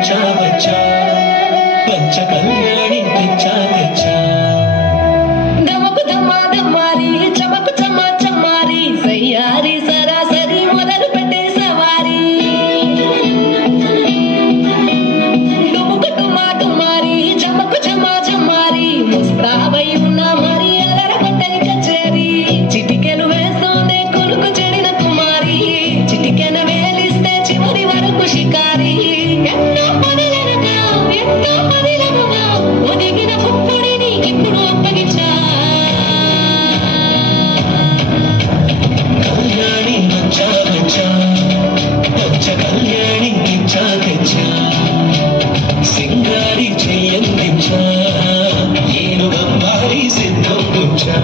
వచ్చా వచ్చా పంచ కళ్యాణి తెచ్చా తెచ్చా దమకు దమ్మా దమ్మారి చమకు చమ్మా చమ్మారి సయ్యారి సరాసరి మొదలు పెట్టే సవారి డుముకు డుమ్మా డుమ్మారి చమకు చమ్మా చమ్మారి ముస్తాబై ఉన్న మరి అలర కొట్టని కచేరి చిటికెలు వేస్తోంది కొలుకు చెడిన కుమారి చిటికెన వేలిస్తే చివరి వరకు షికారి ఎంతో పదిలముగా ఒదిగిన పుప్పుడి నీకిప్పుడు అప్పగించా కళ్యాణి వచ్చా వచ్చా పంచ కళ్యాణి తెచ్చా తెచ్చా సింగారి చెయ్యందించా ఏను గంగారి సిద్ధం పుచ్చా